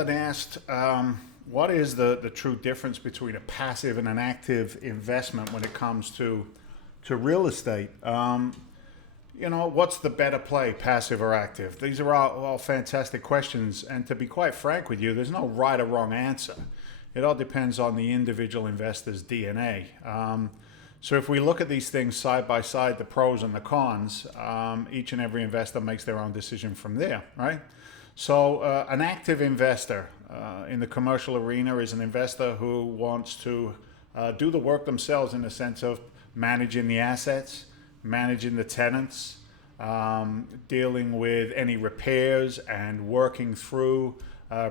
often asked, what is the true difference between a passive and an active investment when it comes to real estate? What's the better play, passive or active? These are all fantastic questions. And to be quite frank with you, there's no right or wrong answer. It all depends on the individual investor's DNA. So if we look at these things side by side, the pros and the cons, each and every investor makes their own decision from there, right? So an active investor in the commercial arena is an investor who wants to do the work themselves in the sense of managing the assets, managing the tenants, dealing with any repairs and working through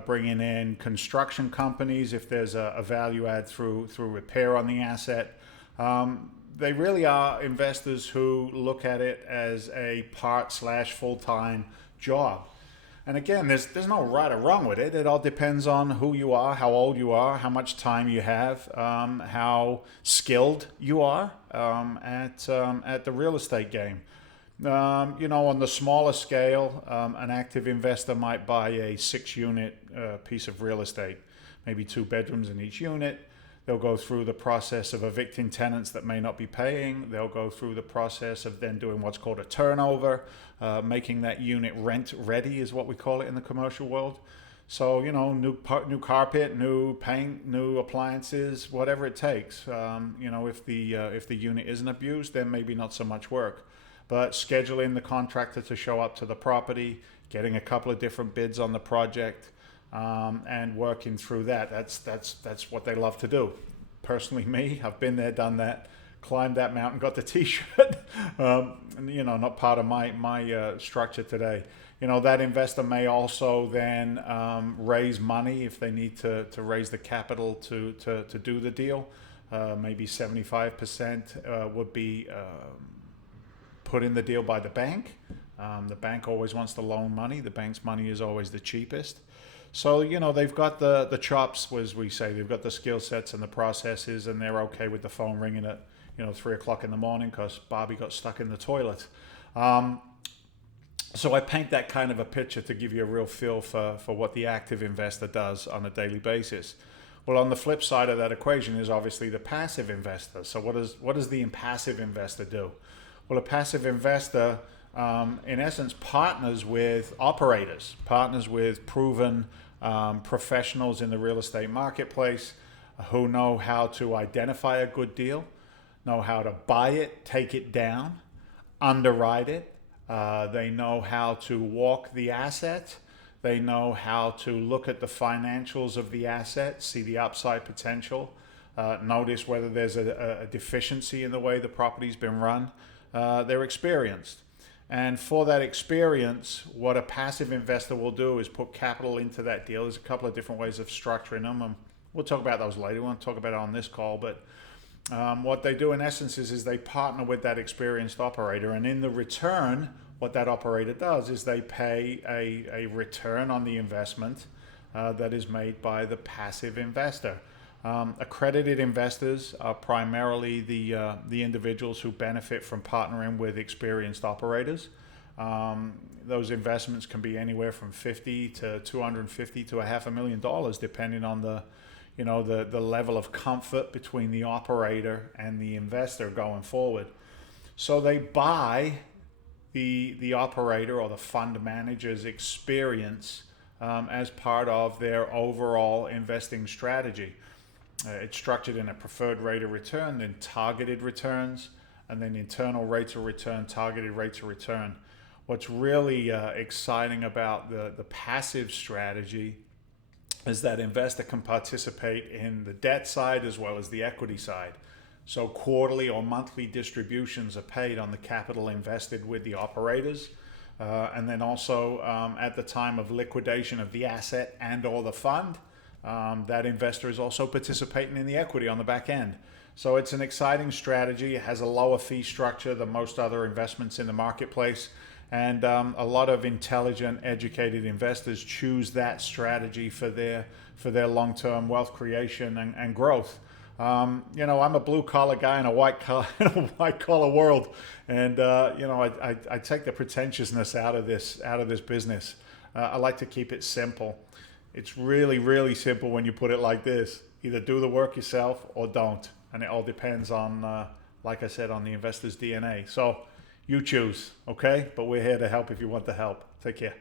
bringing in construction companies if there's a value add through repair on the asset. They really are investors who look at it as a part/full-time job. And again, there's no right or wrong with it. It all depends on who you are, how old you are, how much time you have, how skilled you are at the real estate game. On the smaller scale, an active investor might buy a 6-unit piece of real estate, maybe 2 bedrooms in each unit. They'll go through the process of evicting tenants that may not be paying. They'll go through the process of then doing what's called a turnover, making that unit rent ready is what we call it in the commercial world. So, new carpet, new paint, new appliances, whatever it takes. If the unit isn't abused, then maybe not so much work. But scheduling the contractor to show up to the property, getting a couple of different bids on the project, and working through that. That's what they love to do. Personally, me, I've been there, done that, climbed that mountain, got the T-shirt. Not part of my structure today. That investor may also then raise money if they need to raise the capital to do the deal. Maybe 75% would be put in the deal by the bank. The bank always wants to loan money. The bank's money is always the cheapest. So, they've got the chops, as we say. They've got the skill sets and the processes, and they're okay with the phone ringing at 3 o'clock in the morning because Bobby got stuck in the toilet. So I paint that kind of a picture to give you a real feel for what the active investor does on a daily basis. Well, on the flip side of that equation is obviously the passive investor. So what does the passive investor do? Well, a passive investor, in essence, partners with operators, partners with proven professionals in the real estate marketplace who know how to identify a good deal, know how to buy it, take it down, underwrite it. They know how to walk the asset. They know how to look at the financials of the asset, see the upside potential, notice whether there's a deficiency in the way the property's been run. They're experienced. And for that experience, what a passive investor will do is put capital into that deal. There's a couple of different ways of structuring them, and we'll talk about those later. We won't talk about it on this call, but what they do in essence is they partner with that experienced operator, and in the return, what that operator does is they pay a return on the investment that is made by the passive investor. Accredited investors are primarily the individuals who benefit from partnering with experienced operators. Those investments can be anywhere from $50 to $250 to $500,000, depending on the level of comfort between the operator and the investor going forward. So they buy the operator or the fund manager's experience as part of their overall investing strategy. It's structured in a preferred rate of return, then targeted returns, and then internal rates of return, targeted rates of return. What's really exciting about the passive strategy is that investor can participate in the debt side as well as the equity side. So quarterly or monthly distributions are paid on the capital invested with the operators. And then also at the time of liquidation of the asset and or the fund, that investor is also participating in the equity on the back end. So it's an exciting strategy. It has a lower fee structure than most other investments in the marketplace. And a lot of intelligent, educated investors choose that strategy for their long-term wealth creation and growth. I'm a blue-collar guy in a white-collar world. And, I take the pretentiousness out of this business. I like to keep it simple. It's really, really simple when you put it like this. Either do the work yourself or don't. And it all depends on, like I said, on the investor's DNA. So you choose, okay? But we're here to help if you want the help. Take care.